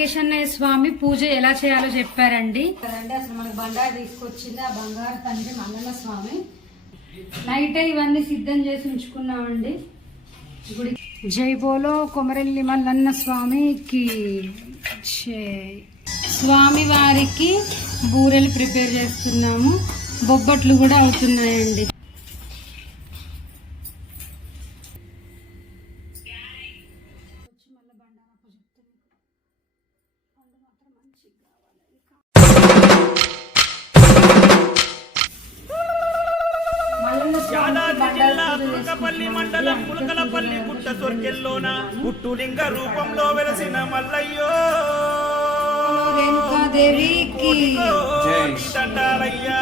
అన్నయ్య స్వామి పూజ ఎలా చేయాలో చెప్పారండి. కదండి అసలు మనకు బండారు తీసుకొచ్చింది ఆ బంగారు తండ్రి మల్లన్న స్వామి. నైట్ ఇవన్నీ సిద్ధం చేసి ఉంచుకున్నామండి. గుడి జై బోలో కొమరెల్లి మల్లన్న స్వామికి. స్వామి వారికి బూరెలు ప్రిపేర్ చేస్తున్నాము. బొబ్బట్లు కూడా అవుతున్నాయండి. చేసుకుంటున్నామండి. మండలం పులకలపల్లి గుట్ట సొర్కెల్లోన గుట్టులింగ రూపంలో వెలసిన మల్లయ్యో కోటి దండాలయ్యా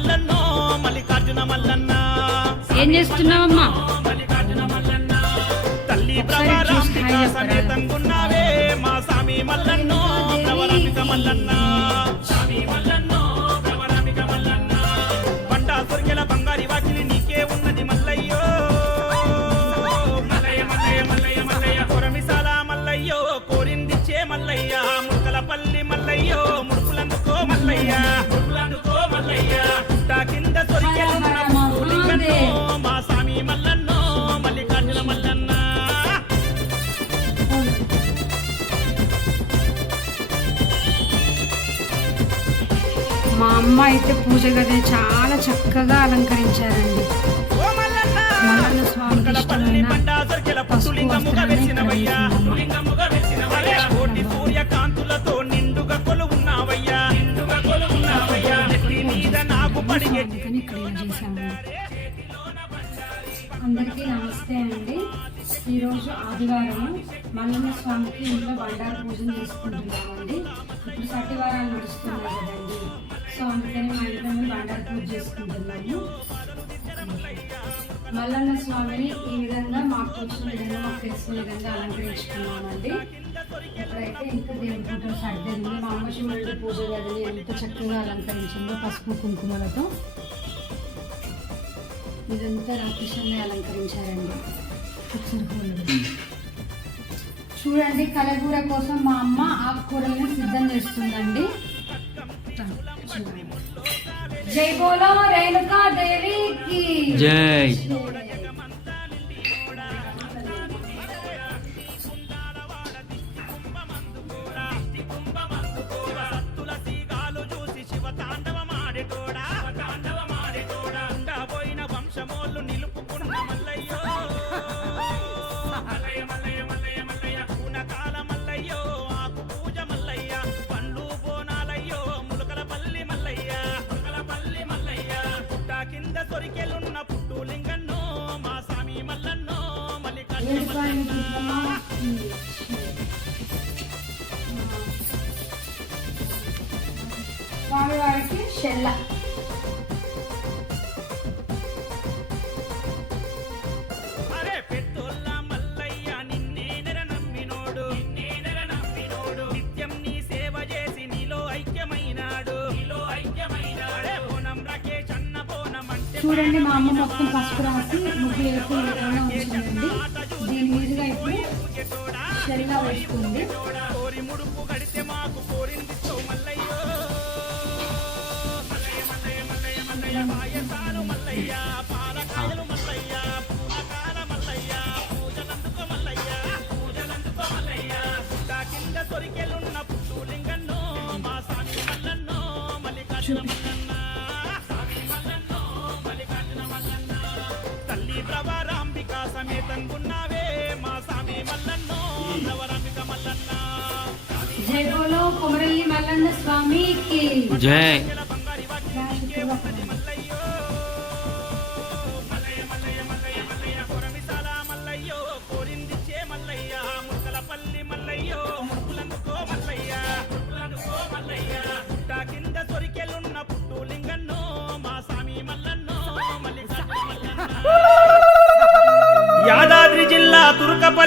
మల్లన్నో మల్లికార్జున మల్లన్న. ఏం చేస్తున్నావమ్మా? మల్లికార్జున మల్లన్న. తల్లి చెప్పరా. సమేతంగున్నావే మా సామి మల్లన్నో ప్రవరాంబిక మల్లన్న. సామి మల్లన్నో ప్రవరాంబిక మల్లన్న. బండా సొరికెల బంగారి వాకిలి నీకే ఉన్నది మల్లయ్యో. మల్లయ్య మల్లయ్య మల్లయ్య మల్లయ్య. కొరమిసాల మల్లయ్యో కోరిందిచ్చే మల్లయ్య. ముక్కలపల్లి మల్లయ్యో ముడుపులందుకో మల్లయ్య. కింద మా సామి మల్లన్నో మల్లికార్జున మల్లన్న. మా అమ్మ అయితే పూజ గది చాలా చక్కగా అలంకరించారండి. మల్లన్న! పల్లి ఇష్టమైన బండా సొరికెల అందుకని ఇక్కడ ఇలా చేశామండి అందరికీ నమస్తే అండి. ఈరోజు ఆదివారం మల్లన్న స్వామికి ఇంట్లో బండారు పూజలు చేసుకుంటున్నామండి. ఇప్పుడు సటివారాలు నడుస్తున్నాయి కదండి. సో అందుకని మా ఇంట్లో మేము బండారు పూజ చేసుకుంటున్నాము. మల్లన్న స్వామిని ఈ విధంగా వచ్చిన విధంగా తెలిసిన విధంగా అలంకరించుకున్నామండి ఇప్పుడైతే ఇంకా దేవుడి పూజలు సర్దింది మా అమ్మ శివుడి పూజ గదిని ఎంత చక్కగా అలంకరించిందో పసుపు కుంకుమలతో ఇదంతా రాకృష్ణని అలంకరించారండి చూడండి. కలగూర కోసం మా అమ్మ ఆకుకూరలను సిద్ధం చేస్తుందండి. జై బోలో రేణుకా దేవికి జై నీలో ఐక్యమైనాడే. పోనం రాకేష్ అన్న పోనం అంటే చూడండి మా అమ్మ మొత్తం పసుపు రాసి ముగ్గులు వేసి ఈ విధంగా నీరుగా ఇప్పుడు సరిగా వేస్తుంది కోరి కొమరల్లి మల్లన్న స్వామికి జై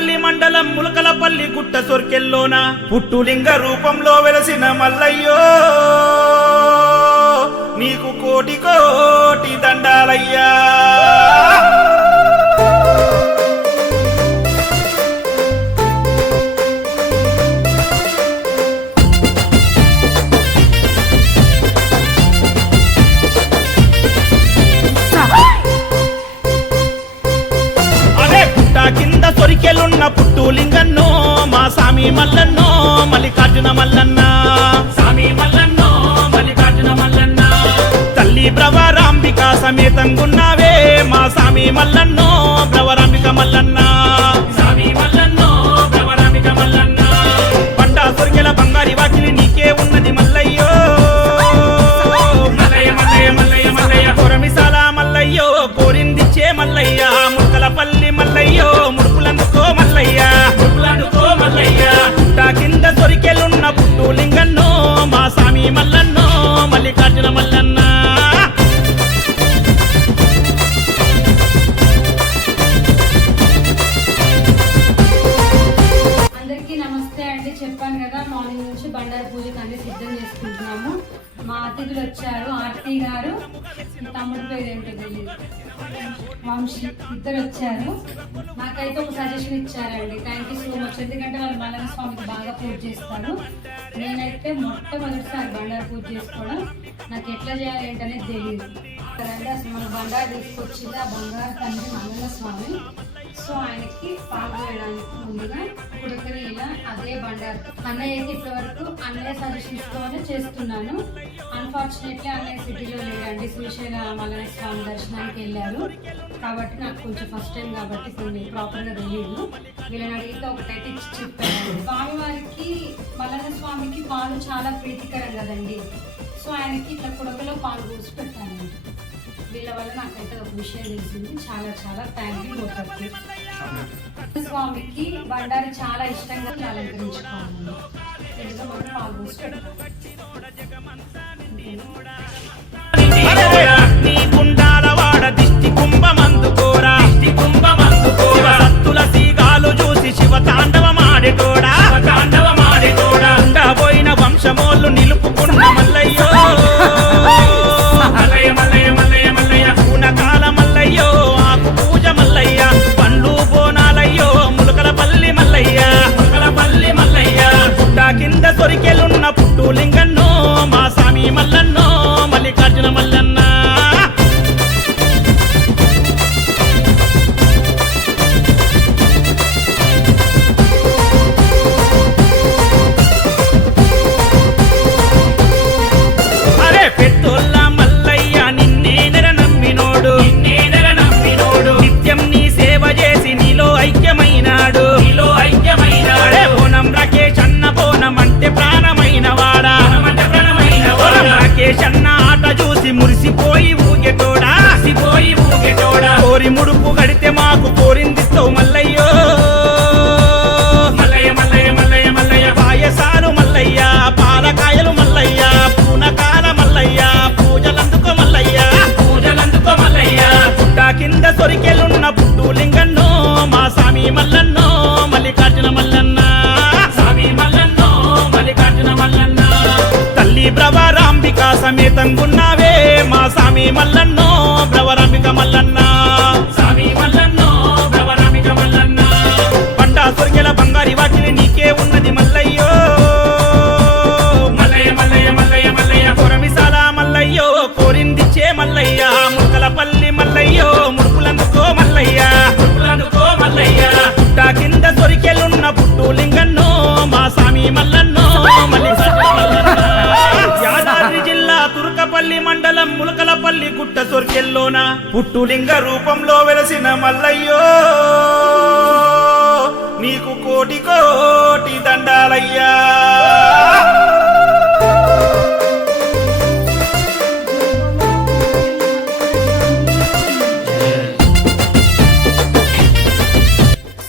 పల్లి మండలం ములకలపల్లి గుట్ట సొర్కెల్లోన పుట్టులింగ రూపంలో వెలసిన మల్లయ్యో. నీకు కోటి కోటి దండాలయ్యా. సొరికెలున్న పుట్టులింగన్నో మా సామి మల్లన్నో మల్లికార్జున మల్లన్న. సామి మల్లన్నో మల్లికార్జున మల్లన్న. తల్లి బ్రవరాంబిక సమేతంగున్నావే మా సామి మల్లన్నో అతిథులు వచ్చారు. ఆర్తి గారు తమ్ముడు పేరు ఏంటో తెలియదు వంశీ ఇద్దరు వచ్చారు. నాకైతే ఒక సజెషన్ ఇచ్చారండి. థ్యాంక్ యూ సో మచ్ ఎందుకంటే వాళ్ళు మల్లన్న స్వామికి బాగా పూజ చేస్తారు. నేనైతే మొట్టమొదటిసారి బండారు పూజ చేసుకోవడం నాకు ఎట్లా చేయాలి ఏంటనేది తెలియదు అసలు మన బండారు తీసుకొచ్చింది ఆ బంగారు తండ్రి మల్లన్న స్వామి. సో ఆయనకి పాలు వేయడానికి ముందుగా పుడకరి ఇలా అదే బండారు. అన్నయ్య అయితే ఇప్పటివరకు అన్నయ్య సజెషన్స్తోనే చేస్తున్నాను. అన్ఫార్చునేట్లీ అన్నయ్య సిటీలో లేదండి శ్రీశైల మల్లన్న స్వామి దర్శనానికి వెళ్ళారు. కాబట్టి నాకు కొంచెం ఫస్ట్ టైం కాబట్టి కొన్ని ప్రాపర్గా తెలియదు. వీళ్ళని అడిగితే ఒకటైతే ఇచ్చి చెప్పాను స్వామి వారికి స్వామికి పాలు చాలా ప్రీతికరం కదండి. సో ఆయనకి ఇట్లా కొడుకులో పాలు పోసి పెట్టాను వీళ్ళ వల్ల నాకైతే ఒక విషయం తెలిసింది. చాలా చాలా థ్యాంక్ యూ ఒకరికి స్వామికి బండారి చాలా ఇష్టంగా అలంకరించుకోవాలి. ఎందుకంటే సమేతంగున్నావే గుట్ట పుట్టులింగ రూపంలో వెలసిన మల్లయ్యో నీకు కోటి కోటి దండాలయ్యా.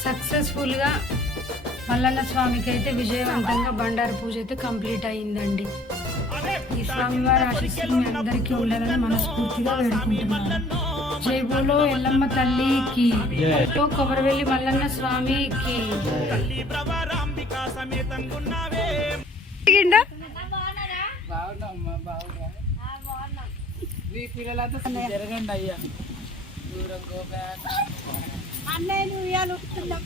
సక్సెస్ఫుల్గా మల్లన్న స్వామికి అయితే విజయవంతంగా బండారు పూజ అయితే కంప్లీట్ అయిందండి ఈ స్వామివారి ఆశీస్సులు మీ అందరికీ ఉండాలని మనస్ఫూర్తిగా వేడుకుంటున్నాను. జై బోలో ఎల్లమ్మ తల్లికి ఓ కొమరవెల్లి మల్లన్న స్వామికి. మీ పిల్లలంతా జరగండి అయ్యా. దూరం గోబ్యాక్ అన్నయ్య నువ్వు ఇవాళ వస్తున్నావు.